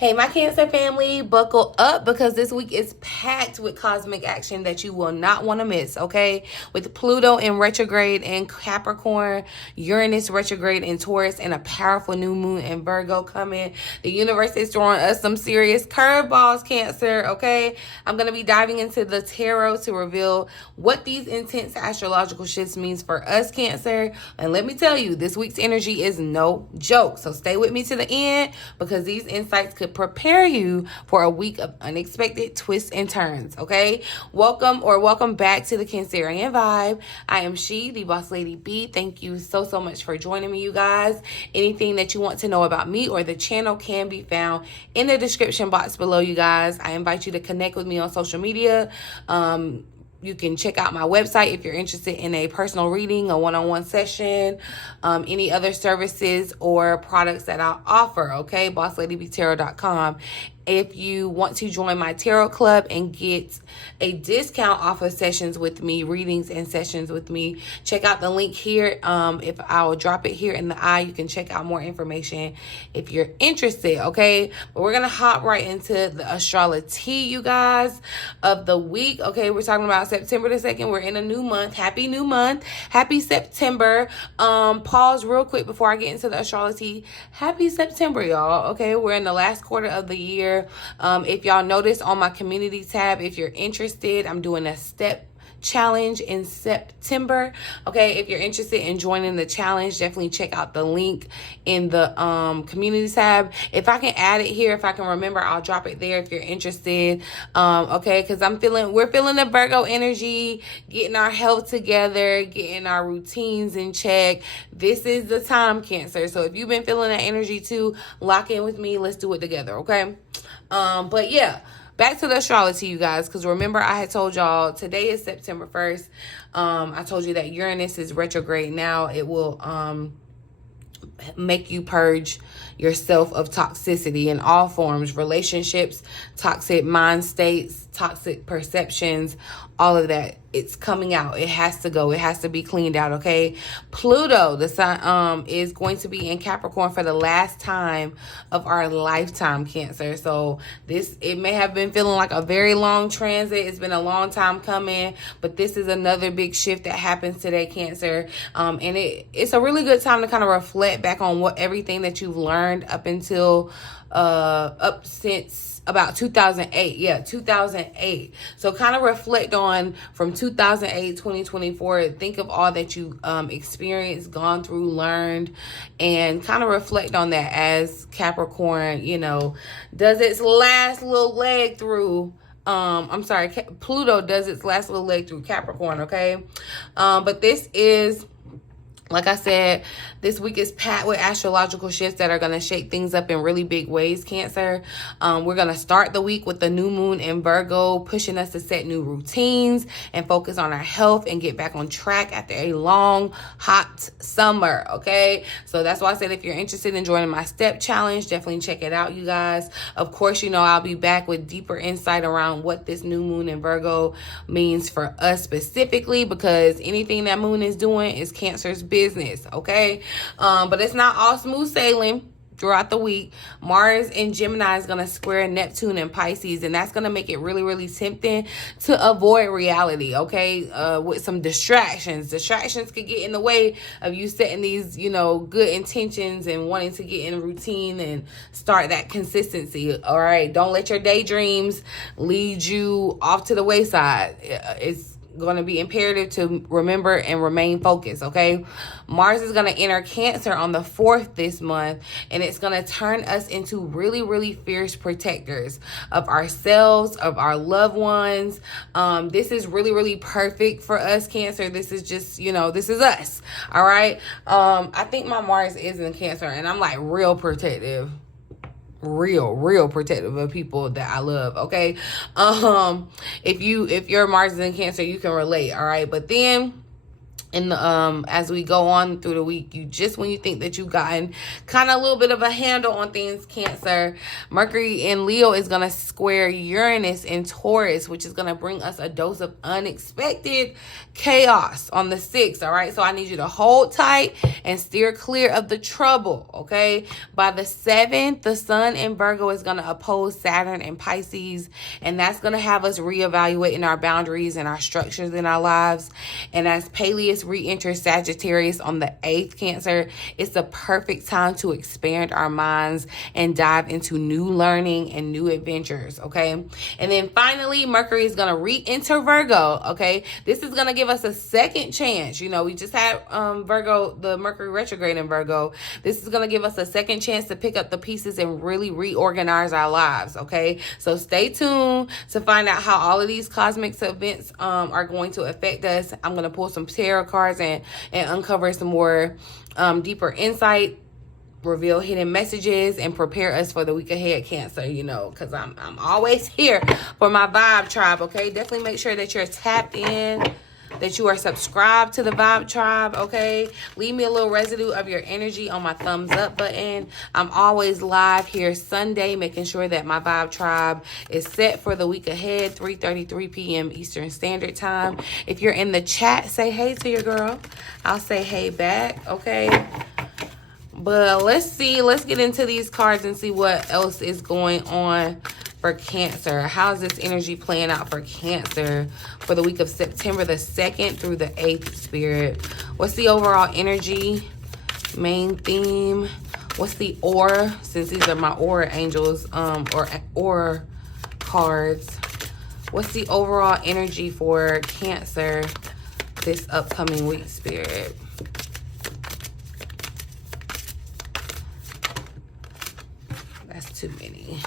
Hey, my Cancer family, buckle up because this week is packed with cosmic action that you will not want to miss, okay? With Pluto in retrograde in Capricorn, Uranus retrograde in Taurus, and a powerful new moon in Virgo coming. The universe is throwing us some serious curveballs, Cancer, okay? I'm going to be diving into the tarot to reveal what these intense astrological shifts means for us, Cancer. And let me tell you, this week's energy is no joke. So stay with me to the end because these insights could prepare you for a week of unexpected twists and turns, okay? Welcome back to the Cancerian Vibe. I am she, the Boss Lady B. Thank you so much for joining me, you guys. Anything that you want to know about me or the channel can be found in the description box below, you guys. I invite you to connect with me on social media. You can check out my website if you're interested in a personal reading, a one-on-one session, any other services or products that I offer, okay? BossLadyBtarot.com. If you want to join my tarot club and get a discount off of sessions with me, readings and sessions with me, check out the link here. If I'll drop it here in the eye, you can check out more information if you're interested, okay? But we're going to hop right into the Astrolo-tea, you guys, of the week, okay? We're talking about September the 2nd. We're in a new month. Happy new month. Happy September. Pause real quick before I get into the Astrolo-tea. Happy September, y'all, okay? We're in the last quarter of the year. If y'all notice on my community tab, if you're interested, I'm doing a step challenge in September, okay? If you're interested in joining the challenge, definitely check out the link in the community tab. If I can add it here, if I can remember, I'll drop it there if you're interested, okay? Because we're feeling the Virgo energy, getting our health together, getting our routines in check. This is the time, Cancer. So if you've been feeling that energy too, lock in with me. Let's do it together, okay? But yeah, back to the astrology, you guys, because remember I had told y'all today is September 1st. I told you that Uranus is retrograde now. It will make you purge yourself of toxicity in all forms, relationships, toxic mind states, toxic perceptions, all of that. It's coming out. It has to go. It has to be cleaned out, okay? Pluto, the sun, is going to be in Capricorn for the last time of our lifetime, Cancer. So it may have been feeling like a very long transit. It's been a long time coming, but this is another big shift that happens today, Cancer. And it's a really good time to kind of reflect back on everything that you've learned up since about 2008. Yeah, 2008. So kind of reflect on from 2008, 2024. Think of all that you experienced, gone through, learned, and kind of reflect on that as Capricorn, does its last little leg through Pluto does its last little leg through Capricorn, okay? But this is, like I said, this week is packed with astrological shifts that are going to shake things up in really big ways, Cancer. We're going to start the week with the new moon in Virgo, pushing us to set new routines and focus on our health and get back on track after a long, hot summer, okay? So that's why I said if you're interested in joining my step challenge, definitely check it out, you guys. Of course, I'll be back with deeper insight around what this new moon in Virgo means for us specifically, because anything that moon is doing is Cancer's business, okay? But it's not all smooth sailing throughout the week. Mars in Gemini is going to square Neptune in Pisces, and that's going to make it really, really tempting to avoid reality, okay? With some distractions. Distractions could get in the way of you setting these, good intentions and wanting to get in routine and start that consistency, all right? Don't let your daydreams lead you off to the wayside. It's going to be imperative to remember and remain focused, okay? Mars is going to enter Cancer on the 4th this month, and it's going to turn us into really, really fierce protectors of ourselves, of our loved ones. This is really, really perfect for us, Cancer. This is just, this is us, all right? I think my Mars is in Cancer, and I'm like real protective. Real protective of people that I love, okay? If your Mars is in Cancer, you can relate, all right? But then in the as we go on through the week, when you think that you've gotten kind of a little bit of a handle on things, Cancer, Mercury in Leo is going to square Uranus in Taurus, which is going to bring us a dose of unexpected chaos on the 6th. All right, so I need you to hold tight and steer clear of the trouble. Okay, by the 7th, the sun in Virgo is going to oppose Saturn in Pisces, and that's going to have us reevaluating our boundaries and our structures in our lives. And as Peleus re-enters Sagittarius on the 8th, Cancer, it's the perfect time to expand our minds and dive into new learning and new adventures. Okay, and then finally, Mercury is going to re-enter Virgo. Okay, this is going to give us a second chance. You know, we just had Virgo, the Mercury retrograde in Virgo. This is going to give us a second chance to pick up the pieces and really reorganize our lives. Okay, so stay tuned to find out how all of these cosmic events are going to affect us. I'm going to pull some tarot cards and uncover some more deeper insight, reveal hidden messages, and prepare us for the week ahead, Cancer, you know, because I'm always here for my Vibe Tribe. Okay, definitely make sure that you're tapped in, that you are subscribed to the Vibe Tribe. Okay, leave me a little residue of your energy on my thumbs up button. I'm always live here Sunday, making sure that my Vibe Tribe is set for the week ahead, 3:33 p.m. Eastern Standard Time. If you're in the chat, say hey to your girl. I'll say hey back. Okay, but let's get into these cards and see what else is going on for Cancer. How's this energy playing out for Cancer for the week of September the 2nd through the 8th, Spirit? What's the overall energy, main theme? What's the aura, since these are my aura angels, or aura cards? What's the overall energy for Cancer this upcoming week, Spirit? That's too many.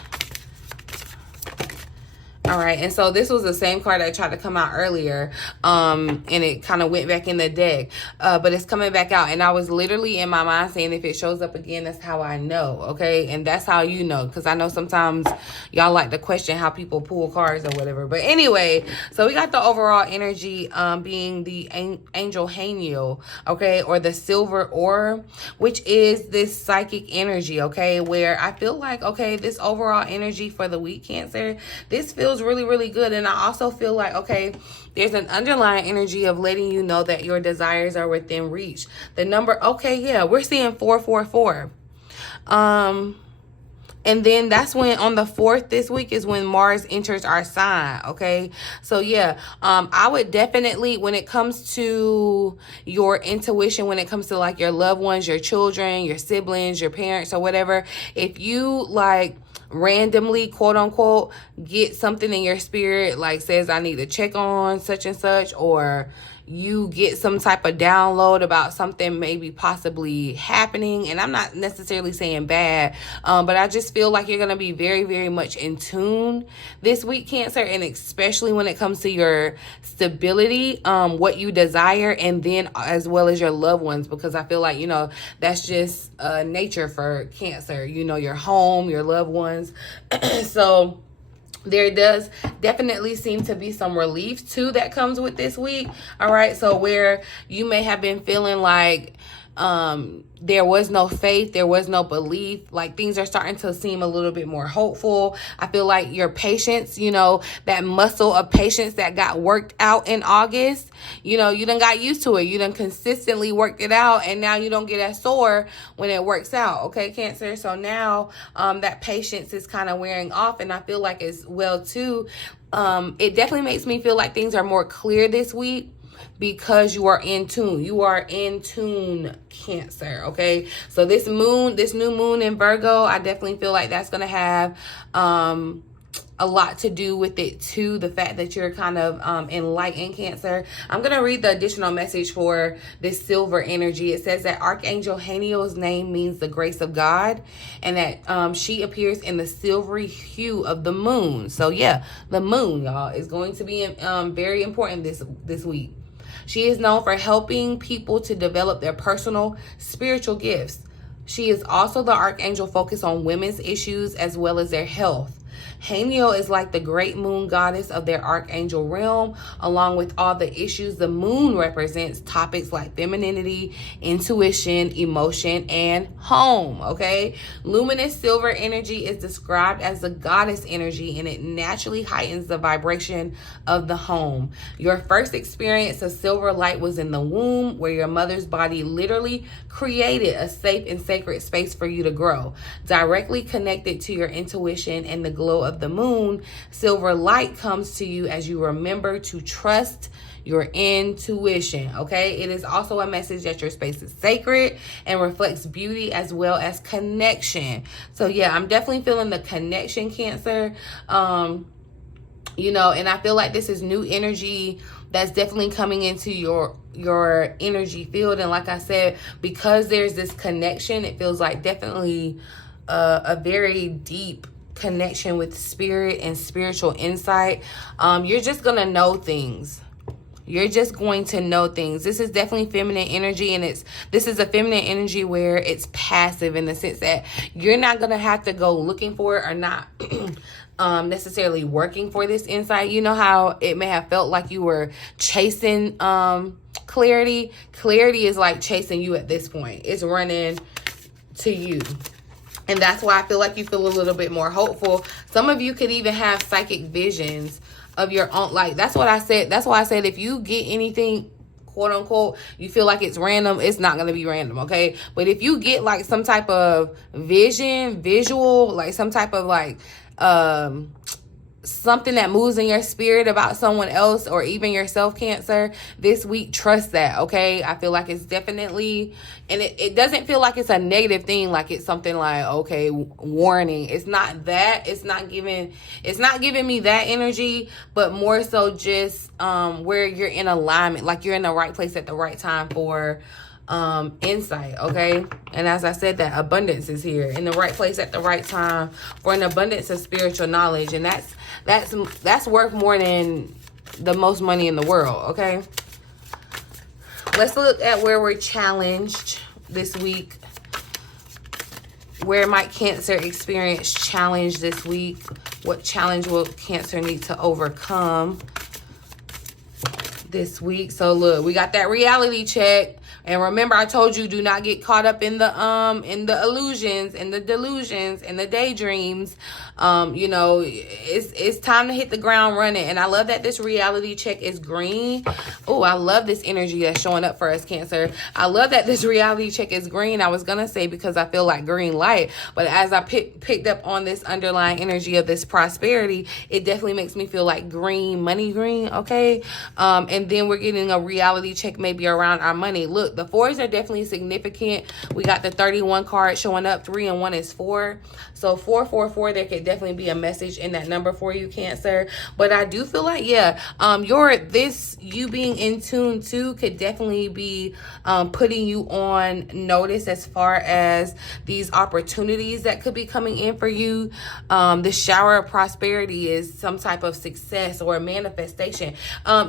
All right, and so this was the same card that tried to come out earlier, and it kind of went back in the deck, but it's coming back out, and I was literally in my mind saying, if it shows up again, that's how I know, okay? And that's how you know, because I know sometimes y'all like to question how people pull cards or whatever. But anyway, so we got the overall energy being the angel Haniel, okay, or the silver aura, which is this psychic energy, okay, where I feel like, okay, this overall energy for the week, Cancer, this feels really, really good. And I also feel like, okay, there's an underlying energy of letting you know that your desires are within reach. The number, okay, yeah, we're seeing 444. And then that's when on the 4th this week is when Mars enters our sign, okay? So, yeah, I would definitely, when it comes to your intuition, when it comes to, like, your loved ones, your children, your siblings, your parents, or whatever, if you, like, randomly, quote unquote, get something in your spirit, like says, I need to check on such and such, or you get some type of download about something maybe possibly happening, and I'm not necessarily saying bad, but I just feel like you're going to be very, very much in tune this week, Cancer, and especially when it comes to your stability, what you desire, and then as well as your loved ones, because I feel like, you know, that's just nature for Cancer, you know, your home, your loved ones. So there does definitely seem to be some relief too that comes with this week. All right, so where you may have been feeling like there was no faith, there was no belief, like things are starting to seem a little bit more hopeful. I feel like your patience, you know, that muscle of patience that got worked out in August, you know, you done got used to it. You done consistently worked it out, and now you don't get as sore when it works out. Okay, Cancer. So now that patience is kind of wearing off, and I feel like as well too, it definitely makes me feel like things are more clear this week, because you are in tune. You are in tune, Cancer, okay? So this new moon in Virgo, I definitely feel like that's going to have a lot to do with it too, the fact that you're kind of enlightened, Cancer. I'm going to read the additional message for this silver energy. It says that Archangel Haniel's name means the grace of God, and that she appears in the silvery hue of the moon. So yeah, the moon, y'all, is going to be very important this week. She is known for helping people to develop their personal spiritual gifts. She is also the archangel focused on women's issues as well as their health. 𝘾𝙖𝙧 is like the great moon goddess of their archangel realm. Along with all the issues, the moon represents topics like femininity, intuition, emotion, and home, okay? Luminous silver energy is described as the goddess energy, and it naturally heightens the vibration of the home. Your first experience of silver light was in the womb, where your mother's body literally created a safe and sacred space for you to grow. Directly connected to your intuition and the glow of the moon, silver light comes to you as you remember to trust your intuition, okay? It is also a message that your space is sacred and reflects beauty as well as connection. So yeah, I'm definitely feeling the connection, Cancer. You know, and I feel like this is new energy that's definitely coming into your energy field. And like I said, because there's this connection, it feels like definitely a very deep connection with spirit and spiritual insight. You're just gonna know things. You're just going to know things. This is definitely feminine energy, and this is a feminine energy where it's passive in the sense that you're not going to have to go looking for it or not necessarily working for this insight. You know how it may have felt like you were chasing clarity? Clarity is like chasing you at this point. It's running to you. And that's why I feel like you feel a little bit more hopeful. Some of you could even have psychic visions of your own. Like, that's what I said. That's why I said if you get anything, quote unquote, you feel like it's random, it's not going to be random, okay? But if you get like some type of visual, like some type of like something that moves in your spirit about someone else or even yourself, Cancer, this week, trust that, okay? I feel like it's definitely, and it doesn't feel like it's a negative thing, like it's something like, okay, warning. It's not that. It's not giving me that energy, but more so just where you're in alignment, like you're in the right place at the right time for insight, okay? And as I said, that abundance is here, in the right place at the right time for an abundance of spiritual knowledge, and that's worth more than the most money in the world, okay? Let's look at where we're challenged this week. Where might Cancer experience challenge this week? What challenge will Cancer need to overcome this week? So look, we got that reality check. And remember, I told you, do not get caught up in the illusions and the delusions and the daydreams. You know, it's time to hit the ground running. And I love that this reality check is green. Oh, I love this energy that's showing up for us, Cancer. I love that this reality check is green. I was gonna say because I feel like green light, but as I picked up on this underlying energy of this prosperity, it definitely makes me feel like green, money green, okay? And then we're getting a reality check maybe around our money. Look, the fours are definitely significant. We got the 31 card showing up. 3 and 1 is 4. So 444, there could definitely be a message in that number for you, Cancer. But I do feel like, yeah, you being in tune too could definitely be putting you on notice as far as these opportunities that could be coming in for you. The shower of prosperity is some type of success or a manifestation.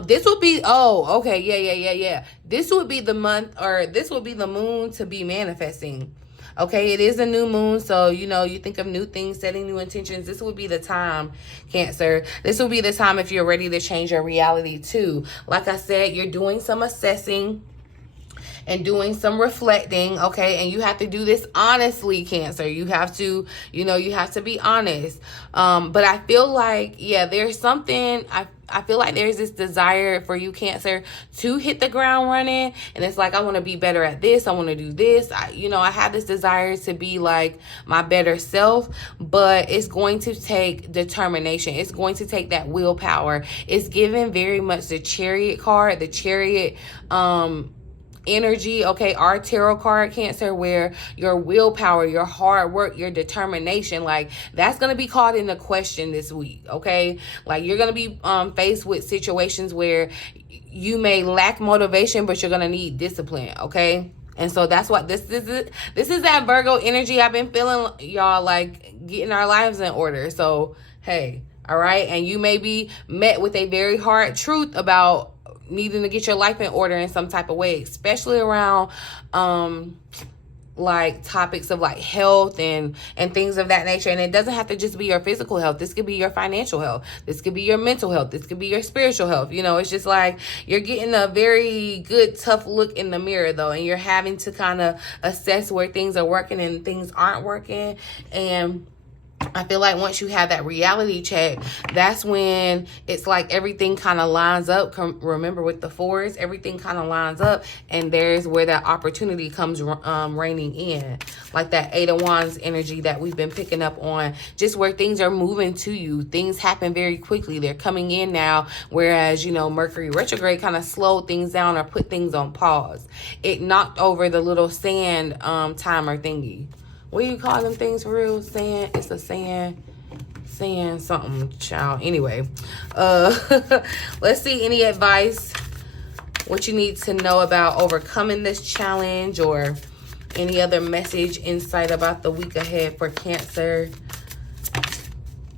This will be, oh, okay, yeah. This would be the month, or this will be the moon to be manifesting. Okay, it is a new moon, so, you know, you think of new things, setting new intentions. This would be the time, Cancer. This will be the time if you're ready to change your reality too. Like I said, you're doing some assessing and doing some reflecting, okay? And you have to do this honestly, Cancer. You have to, you know, you have to be honest. But I feel like, yeah, there's something, I feel like there's this desire for you, Cancer, to hit the ground running. And it's like, I want to be better at this. I want to do this. I have this desire to be like my better self, but it's going to take determination. It's going to take that willpower. It's given very much the Chariot card, the Chariot, energy, okay, our tarot card, Cancer, where your willpower, your hard work, your determination, like that's going to be called into question this week, okay? Like you're going to be faced with situations where you may lack motivation, but you're going to need discipline, okay? And so that's what this is that Virgo energy I've been feeling, y'all, like getting our lives in order. So hey, all right, and you may be met with a very hard truth about needing to get your life in order in some type of way, especially around like topics of like health and things of that nature. And it doesn't have to just be your physical health. This could be your financial health. This could be your mental health. This could be your spiritual health. You know, it's just like you're getting a very good, tough look in the mirror though. And you're having to kind of assess where things are working and things aren't working. And I feel like once you have that reality check, that's when it's like everything kind of lines up. Remember with the fours, everything kind of lines up, and there's where that opportunity comes raining in. Like that Eight of Wands energy that we've been picking up on, just where things are moving to you. Things happen very quickly. They're coming in now, whereas, you know, Mercury retrograde kind of slowed things down or put things on pause. It knocked over the little sand timer thingy. What do you call them things for real? Sand, it's a sand something, child. Anyway, let's see any advice, what you need to know about overcoming this challenge, or any other message, insight about the week ahead for Cancer.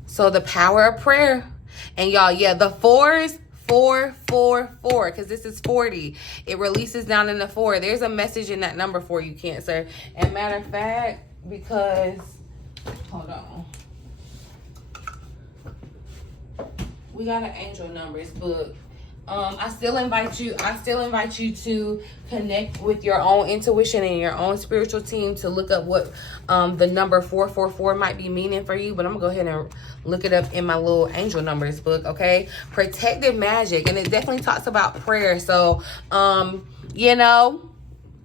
So the power of prayer. And y'all, yeah, the fours, 4, 4, 4, because this is 40. It releases down in the 4. There's a message in that number for you, Cancer. And matter of fact, because hold on, we got an angel numbers book. I still invite you to connect with your own intuition and your own spiritual team to look up what the number 444 might be meaning for you. But I'm gonna go ahead and look it up in my little angel numbers book. Okay, protective magic, and it definitely talks about prayer. So you know,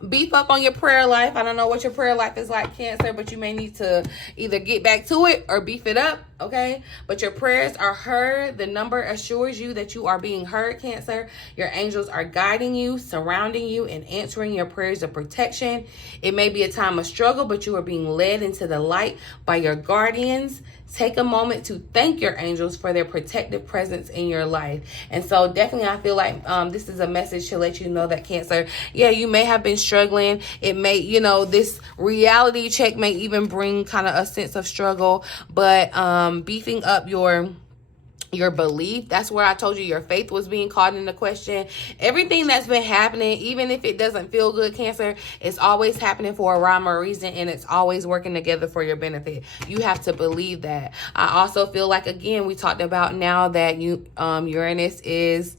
beef up on your prayer life. I don't know what your prayer life is like, Cancer, but you may need to either get back to it or beef it up, okay? But your prayers are heard. The number assures you that you are being heard, Cancer. Your angels are guiding you, surrounding you, and answering your prayers of protection. It may be a time of struggle, but you are being led into the light by your guardians. Take a moment to thank your angels for their protective presence in your life. And so definitely I feel like this is a message to let you know that, Cancer, yeah, you may have been struggling. It may, you know, this reality check may even bring kind of a sense of struggle, but beefing up your belief, that's where I told you your faith was being called into question. Everything that's been happening, even if it doesn't feel good, Cancer, it's always happening for a rhyme or reason, and it's always working together for your benefit. You have to believe that. I also feel like, again, we talked about now that Uranus is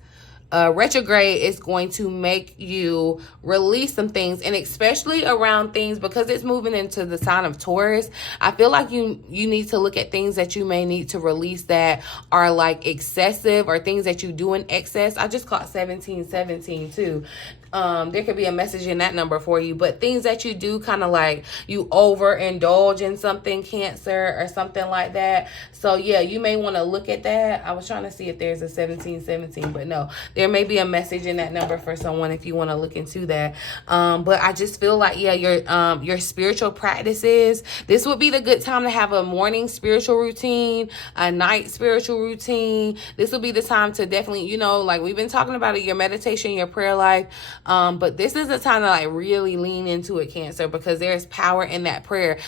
retrograde is going to make you release some things, and especially around things, because it's moving into the sign of Taurus. I feel like you need to look at things that you may need to release that are like excessive, or things that you do in excess. I just caught 1717 too. There could be a message in that number for you, but things that you do kind of like you overindulge in something, Cancer, or something like that. So yeah, you may want to look at that. I was trying to see if there's a 1717, but no, there may be a message in that number for someone if you want to look into that. But I just feel like, yeah, your spiritual practices, this would be the good time to have a morning spiritual routine, a night spiritual routine. This will be the time to definitely, you know, like we've been talking about it, your meditation, your prayer life. But this is the time to like really lean into it, Cancer, because there's power in that prayer.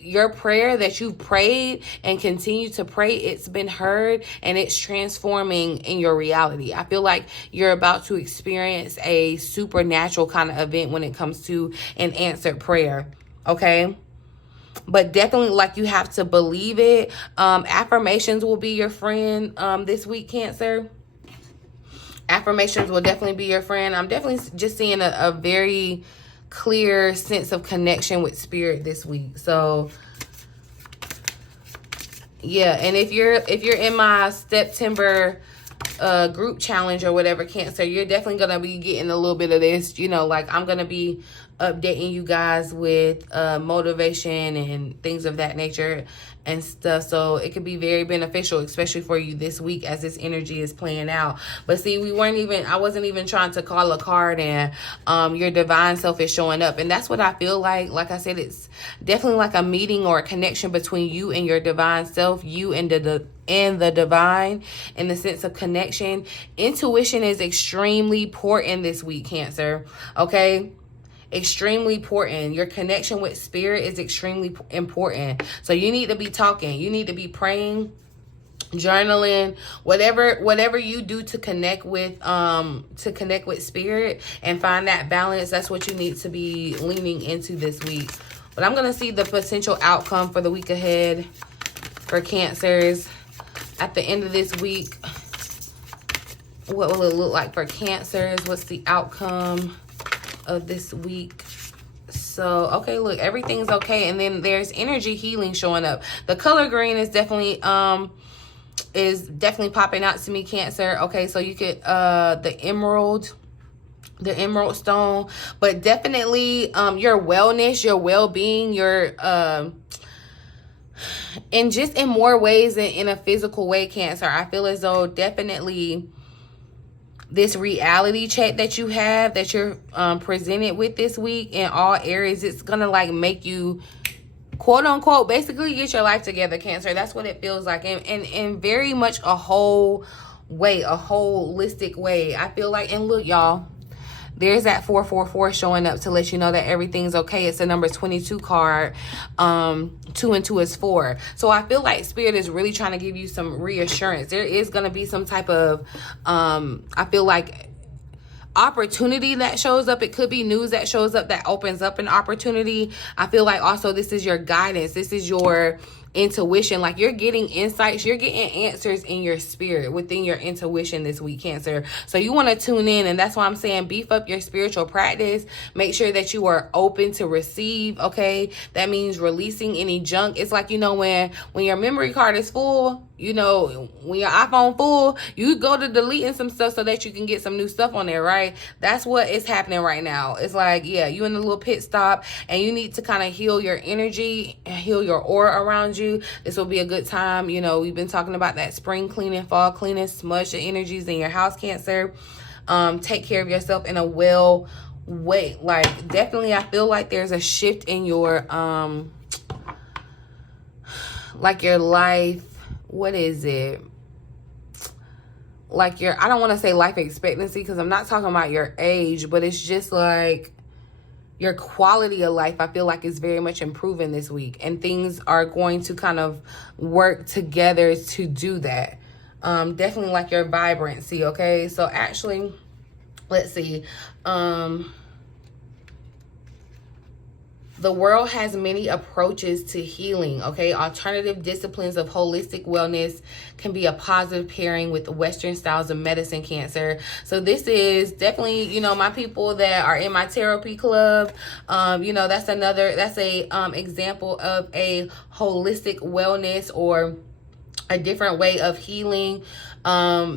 Your prayer that you've prayed and continue to pray, it's been heard, and it's transforming in your reality. I feel like you're about to experience a supernatural kind of event when it comes to an answered prayer. Okay. But definitely, like, you have to believe it. Affirmations will be your friend this week, Cancer. Affirmations will definitely be your friend. I'm definitely just seeing a very clear sense of connection with spirit this week. So yeah, and if you're in my September group challenge or whatever, Cancer, you're definitely gonna be getting a little bit of this. You know, like, I'm gonna be updating you guys with motivation and things of that nature and stuff, so it could be very beneficial, especially for you this week as this energy is playing out. But see, I wasn't even trying to call a card, and your divine self is showing up, and that's what I feel like. Like I said, it's definitely like a meeting or a connection between you and your divine self, you and the divine, in the sense of connection. Intuition is extremely important this week, Cancer. Okay, extremely important. Your connection with spirit is extremely important. So you need to be talking. You need to be praying journaling, whatever you do to connect with spirit and find that balance. That's what you need to be leaning into this week. But I'm gonna see the potential outcome for the week ahead for Cancers. At the end of this week, what will it look like for Cancers? What's the outcome of this week? So, okay, look, everything's okay. And then there's energy healing showing up. The color green is definitely popping out to me, Cancer. Okay, so you could the emerald stone, but definitely your wellness, your well-being, your and just in more ways than in a physical way, Cancer. I feel as though definitely this reality check that you have, that you're presented with this week in all areas, it's gonna like make you, quote unquote, basically get your life together, Cancer. That's what it feels like, and in very much a whole way, a holistic way, I feel like. And look, y'all, there's that 444 showing up to let you know that everything's okay. It's a number 22 card. 2 and 2 is 4. So I feel like Spirit is really trying to give you some reassurance. There is going to be some type of, I feel like, opportunity that shows up. It could be news that shows up that opens up an opportunity. I feel like also this is your guidance. This is your intuition. Like, you're getting insights, you're getting answers in your spirit, within your intuition this week, Cancer. So you want to tune in, and that's why I'm saying beef up your spiritual practice. Make sure that you are open to receive. Okay, that means releasing any junk. It's like, you know, when your memory card is full, you know, when your iPhone full, you go to deleting some stuff so that you can get some new stuff on there, right? That's what is happening right now. It's like, yeah, you in a little pit stop, and you need to kind of heal your energy, heal your aura around you. This will be a good time. You know, we've been talking about that spring cleaning, fall cleaning, smudge the energies in your house, Cancer. Take care of yourself in a well way. Like, definitely, I feel like there's a shift in your, like your life. What is it? Like your, I don't want to say life expectancy, because I'm not talking about your age, but it's just like your quality of life, I feel like, is very much improving this week, and things are going to kind of work together to do that. Definitely like your vibrancy. Okay, so actually, let's see. The world has many approaches to healing, okay? Alternative disciplines of holistic wellness can be a positive pairing with Western styles of medicine, Cancer. So this is definitely, you know, my people that are in my therapy club, you know, that's a example of a holistic wellness or a different way of healing.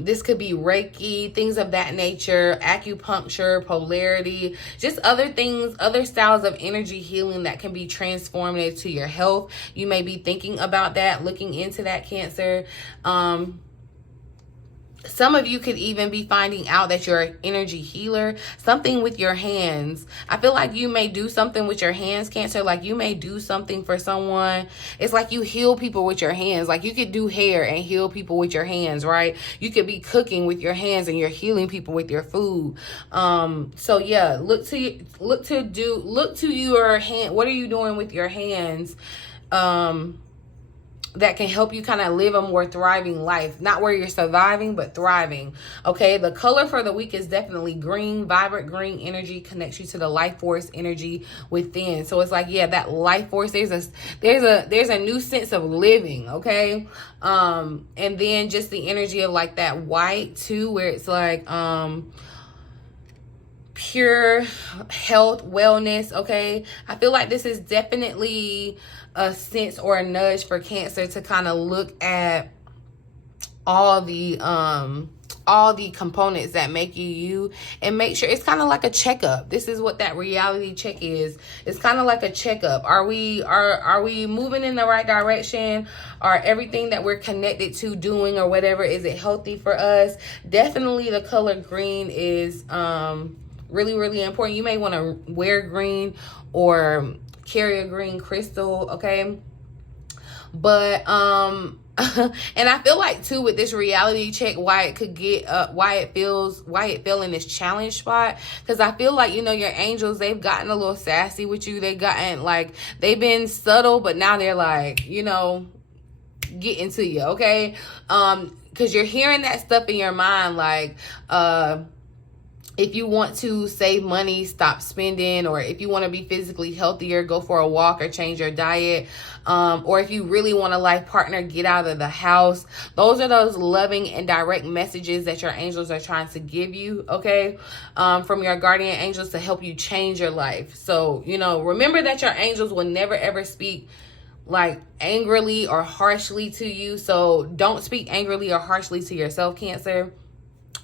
This could be Reiki, things of that nature, acupuncture, polarity, just other things, other styles of energy healing that can be transformative to your health. You may be thinking about that, looking into that, Cancer. Some of you could even be finding out that you're an energy healer. Something with your hands. I feel like you may do something with your hands, Cancer. Like, you may do something for someone. It's like you heal people with your hands. Like, you could do hair and heal people with your hands, right? You could be cooking with your hands and you're healing people with your food. So yeah, look to your hand. What are you doing with your hands? That can help you kind of live a more thriving life. Not where you're surviving, but thriving. Okay, the color for the week is definitely green. Vibrant green energy connects you to the life force energy within. So it's like, yeah, that life force, there's a new sense of living, okay? And then just the energy of like that white too, where it's like pure health, wellness, okay? I feel like this is definitely a sense or a nudge for Cancer to kind of look at all the components that make you you, and make sure it's kind of like a checkup. This is what that reality check is. It's kind of like a checkup. Are we moving in the right direction? Are everything that we're connected to doing or whatever, is it healthy for us? Definitely the color green is really, really important. You may want to wear green or carry a green crystal, okay? But and I feel like too with this reality check, why it could get why it fell in this challenge spot, because I feel like, you know, your angels, they've gotten a little sassy with you. They've been subtle, but now they're like, you know, getting to you, okay? Because you're hearing that stuff in your mind, like, if you want to save money, stop spending, or if you want to be physically healthier, go for a walk or change your diet, or if you really want a life partner, get out of the house. Those are those loving and direct messages that your angels are trying to give you, okay, from your guardian angels to help you change your life. So, you know, remember that your angels will never ever speak like angrily or harshly to you. So don't speak angrily or harshly to yourself, Cancer.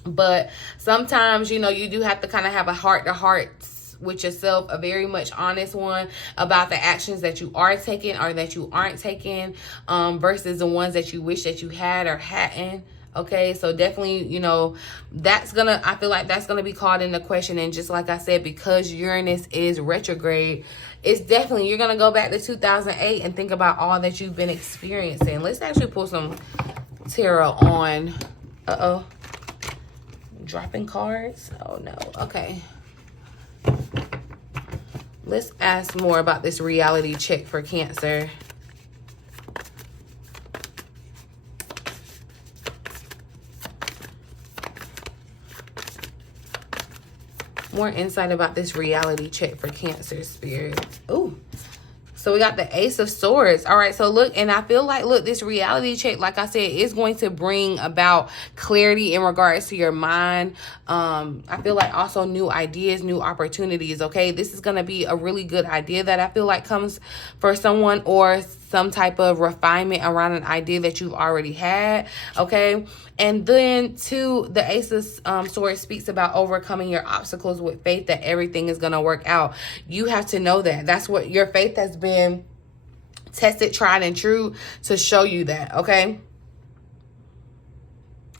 But sometimes, you know, you do have to kind of have a heart-to-heart with yourself, a very much honest one about the actions that you are taking or that you aren't taking, versus the ones that you wish that you had or hadn't. Okay, so definitely, you know, I feel like that's gonna be called into question. And just like I said, because Uranus is retrograde, it's definitely, you're gonna go back to 2008 and think about all that you've been experiencing. Let's actually pull some tarot on, dropping cards. Oh no. Okay, let's ask more about this reality check for Cancer. More insight about this reality check for Cancer, Spirit. Ooh, so we got the Ace of Swords. All right, so look, and I feel like, look, this reality check, like I said, is going to bring about clarity in regards to your mind. I feel like also new ideas, new opportunities, okay? This is going to be a really good idea that I feel like comes for someone, or some type of refinement around an idea that you've already had, okay? And then, too, the Ace of Swords speaks about overcoming your obstacles with faith that everything is going to work out. You have to know that. That's what your faith has been tested, tried, and true to show you that, okay?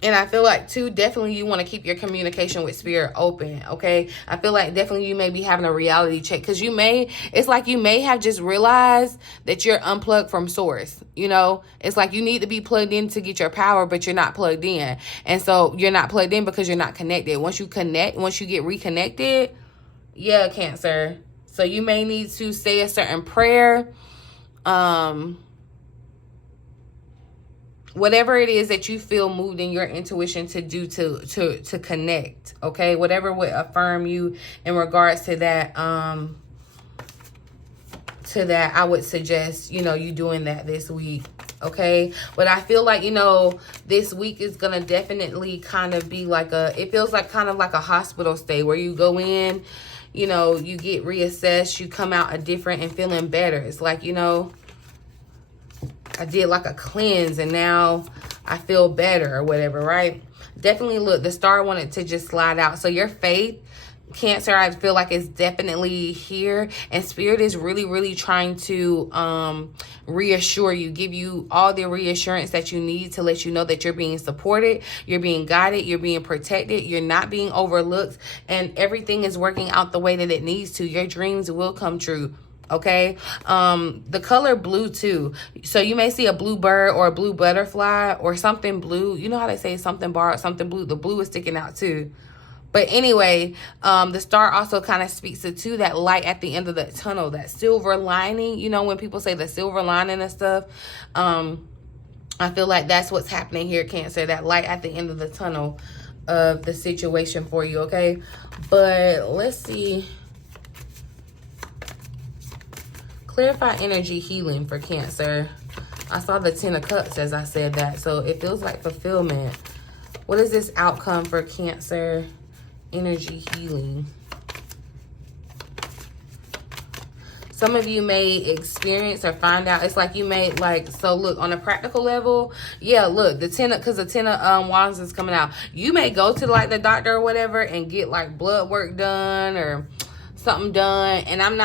And I feel like, too, definitely you want to keep your communication with Spirit open, okay? I feel like definitely you may be having a reality check, because it's like you may have just realized that you're unplugged from source, you know? It's like you need to be plugged in to get your power, but you're not plugged in. And so you're not plugged in because you're not connected. Once you get reconnected, yeah, Cancer. So you may need to say a certain prayer, whatever it is that you feel moved in your intuition to do to connect, okay? Whatever would affirm you in regards to that, I would suggest, you know, you doing that this week, okay? But I feel like, you know, this week is gonna definitely kind of be like it feels like kind of like a hospital stay where you go in, you know, you get reassessed, you come out a different and feeling better. It's like, you know, I did like a cleanse and now I feel better or whatever, right? Definitely, look, the star wanted to just slide out. So your faith, Cancer, I feel like it's definitely here. And Spirit is really, really trying to reassure you, give you all the reassurance that you need to let you know that you're being supported, you're being guided, you're being protected, you're not being overlooked, and everything is working out the way that it needs to. Your dreams will come true. Okay, the color blue too. So you may see a blue bird or a blue butterfly or something blue. You know how they say something borrowed, something blue. The blue is sticking out too. But anyway, the star also kind of speaks to that light at the end of the tunnel, that silver lining. You know, when people say the silver lining and stuff, I feel like that's what's happening here, Cancer. That light at the end of the tunnel of the situation for you, okay? But let's see. Clarify energy healing for Cancer. I saw the 10 of Cups as I said that. So it feels like fulfillment. What is this outcome for Cancer? Energy healing. Some of you may experience or find out. It's like you may so look, on a practical level, yeah, look, because the 10 of Wands is coming out. You may go to like the doctor or whatever and get like blood work done or something done, and I'm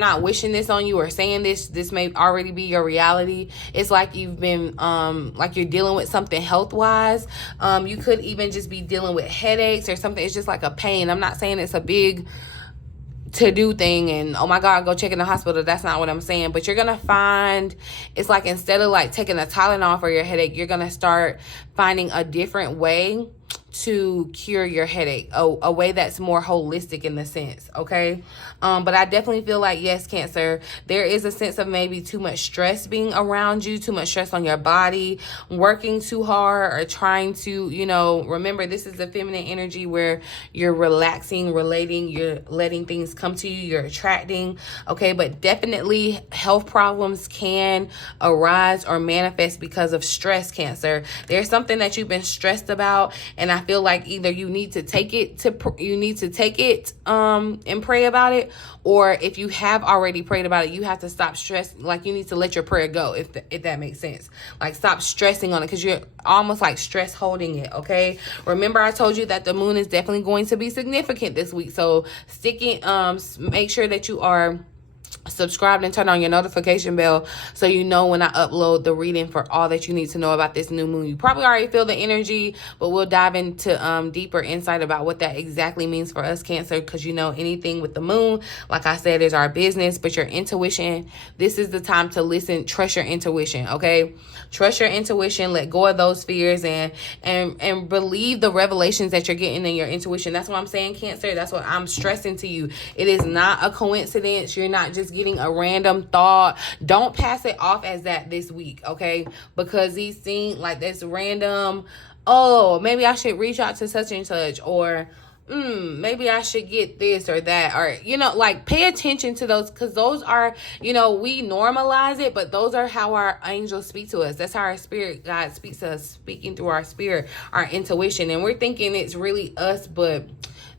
not wishing this on you or saying this may already be your reality. It's like you've been like you're dealing with something health wise. You could even just be dealing with headaches or something. It's just like a pain. I'm not saying it's a big to-do thing and oh my god, go check in the hospital. That's not what I'm saying. But you're gonna find, it's like instead of like taking a Tylenol for your headache, you're gonna start finding a different way to cure your headache, a way that's more holistic in the sense, okay? But I definitely feel like, yes, Cancer, there is a sense of maybe too much stress being around you, too much stress on your body, working too hard, or trying to, you know, remember, this is the feminine energy where you're relaxing, relating, you're letting things come to you, you're attracting, okay? But definitely health problems can arise or manifest because of stress, Cancer. There's something that you've been stressed about, and I feel like either you need to take it and pray about it, or if you have already prayed about it, you have to stop stress. Like, you need to let your prayer go, if that makes sense. Like, stop stressing on it, because you're almost like stress holding it, okay? Remember, I told you that the moon is definitely going to be significant this week, so make sure that you are subscribed and turn on your notification bell so you know when I upload the reading for all that you need to know about this new moon. You probably already feel the energy, but we'll dive into deeper insight about what that exactly means for us, Cancer, because you know, anything with the moon, like I said, is our business. But your intuition, this is the time to listen. Trust your intuition, okay? Trust your intuition. Let go of those fears and believe the revelations that you're getting in your intuition. That's what I'm saying, Cancer. That's what I'm stressing to you. It is not a coincidence. You're not just getting a random thought. Don't pass it off as that this week, okay? Because these things, like this random, oh, maybe I should reach out to such and such, or maybe I should get this or that, or, you know, like, pay attention to those, because those are, you know, we normalize it, but those are how our angels speak to us. That's how our spirit guide speaks to us, speaking through our spirit, our intuition, and we're thinking it's really us, but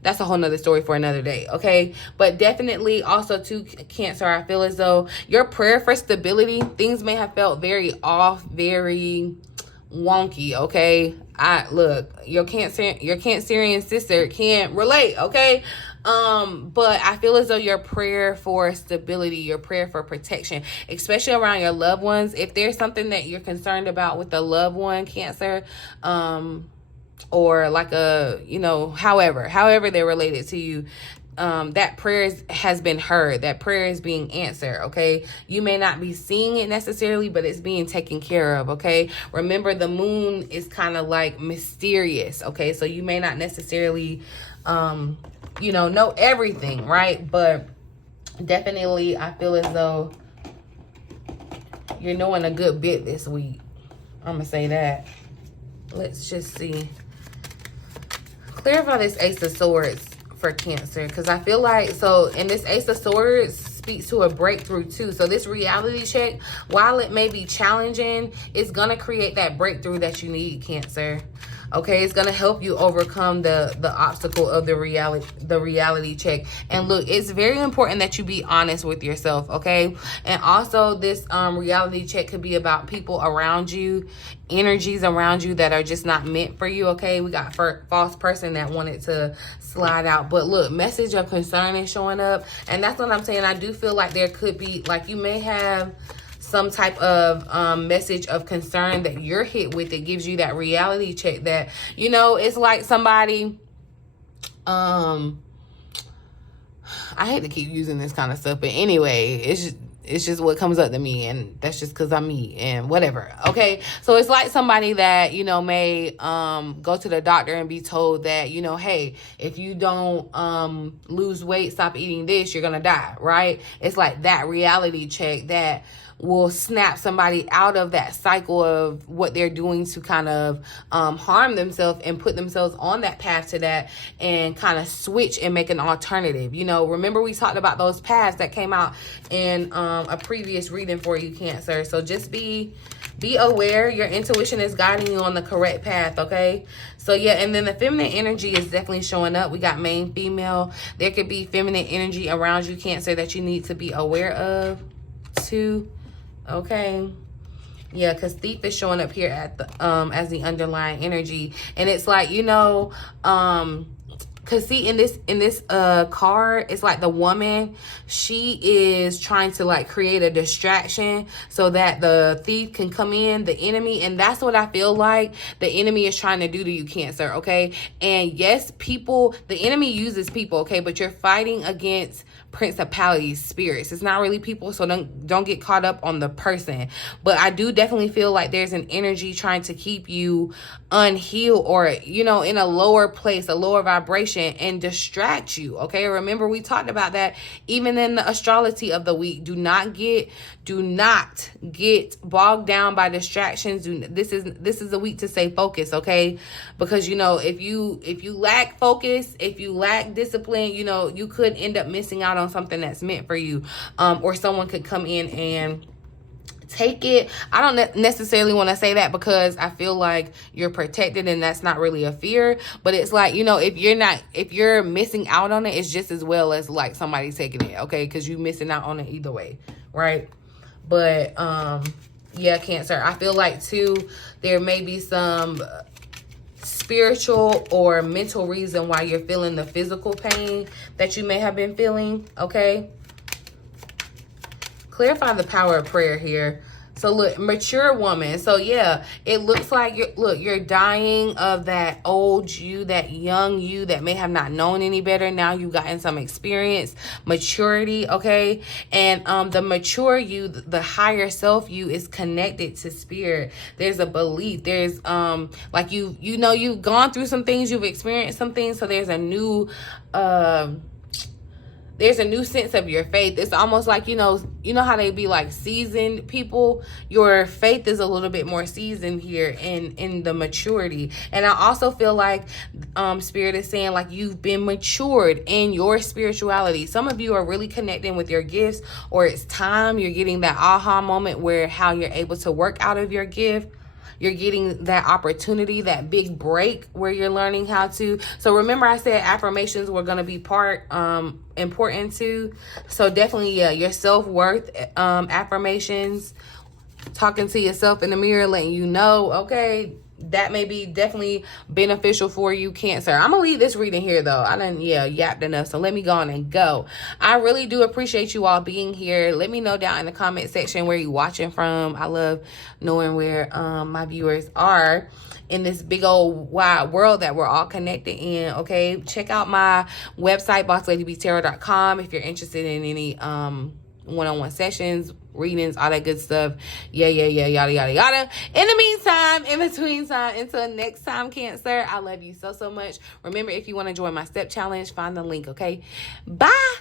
that's a whole nother story for another day, okay? But definitely also to Cancer, I feel as though your prayer for stability, things may have felt very off, very wonky, okay? Look, your Cancerian sister can't relate, okay? But I feel as though your prayer for stability, your prayer for protection, especially around your loved ones, if there's something that you're concerned about with a loved one, Cancer, or like a, you know, however they're related to you, that prayer has been heard. That prayer is being answered, okay? You may not be seeing it necessarily, but it's being taken care of, okay? Remember, the moon is kind of like mysterious, okay? So you may not necessarily, you know everything, right? But definitely, I feel as though you're knowing a good bit this week. I'm going to say that. Let's just see. Clarify this Ace of Swords for Cancer, because I feel like, so, and this Ace of Swords speaks to a breakthrough too. So this reality check, while it may be challenging, it's going to create that breakthrough that you need, Cancer. Okay, it's going to help you overcome the obstacle of the reality check. And look, it's very important that you be honest with yourself, okay? And also, this reality check could be about people around you, energies around you that are just not meant for you, okay? We got false person that wanted to slide out. But look, message of concern is showing up. And that's what I'm saying. I do feel like there could be, like, you may have some type of message of concern that you're hit with. It gives you that reality check that, you know, it's like somebody, I hate to keep using this kind of stuff, but anyway, it's just what comes up to me, and that's just because I'm me and whatever, okay? So it's like somebody that, you know, may go to the doctor and be told that, you know, hey, if you don't lose weight, stop eating this, you're gonna die, right? It's like that reality check that will snap somebody out of that cycle of what they're doing to kind of harm themselves and put themselves on that path to that, and kind of switch and make an alternative. You know, remember we talked about those paths that came out in a previous reading for you, Cancer. So just be aware. Your intuition is guiding you on the correct path, okay? So yeah, and then the feminine energy is definitely showing up. We got main female. There could be feminine energy around you, Cancer, that you need to be aware of too. Okay, yeah, because thief is showing up here at the as the underlying energy, and it's like, you know, because see, in this card, it's like the woman, she is trying to like create a distraction so that the thief can come in, the enemy. And that's what I feel like the enemy is trying to do to you, Cancer, okay? And yes, the enemy uses people, okay? But you're fighting against principalities, spirits. It's not really people, so don't get caught up on the person. But I do definitely feel like there's an energy trying to keep you unhealed, or, you know, in a lower place, a lower vibration, and distract you. Okay, remember we talked about that even in the astrology of the week. Do not get bogged down by distractions. This is a week to stay focused, okay? Because, you know, if you lack focus, if you lack discipline, you know, you could end up missing out on something that's meant for you, or someone could come in and take it. I don't necessarily want to say that, because I feel like you're protected and that's not really a fear. But it's like, you know, if you're missing out on it, it's just as well as like somebody taking it, okay? Because you're missing out on it either way, right? But yeah, Cancer, I feel like too there may be some spiritual or mental reason why you're feeling the physical pain that you may have been feeling, okay? Clarify the power of prayer here. So look, mature woman. So yeah, it looks like you're dying of that old you, that young you that may have not known any better. Now you've gotten some experience, maturity, okay? And the mature you, the higher self you, is connected to spirit. There's a belief. There's like you know you've gone through some things, you've experienced some things, so there's a new sense of your faith. It's almost like, you know how they be like seasoned people. Your faith is a little bit more seasoned here in the maturity. And I also feel like spirit is saying like you've been matured in your spirituality. Some of you are really connecting with your gifts, or it's time you're getting that aha moment where how you're able to work out of your gift. You're getting that opportunity, that big break where you're learning how to. So remember I said affirmations were going to be important too. So definitely, yeah, your self-worth affirmations, talking to yourself in the mirror, letting you know, okay, that may be definitely beneficial for you, Cancer. I'm gonna leave this reading here though. I done yapped enough, so let me go on and go. I really do appreciate you all being here. Let me know down in the comment section where you watching from. I love knowing where my viewers are in this big old wide world that we're all connected in, okay? Check out my website, bossladybtarot.com, if you're interested in any one-on-one sessions, readings, all that good stuff. Yeah, yada, yada, yada. In the meantime, in between time, until next time, Cancer, I love you so much. Remember, if you want to join my step challenge, find the link, okay? Bye.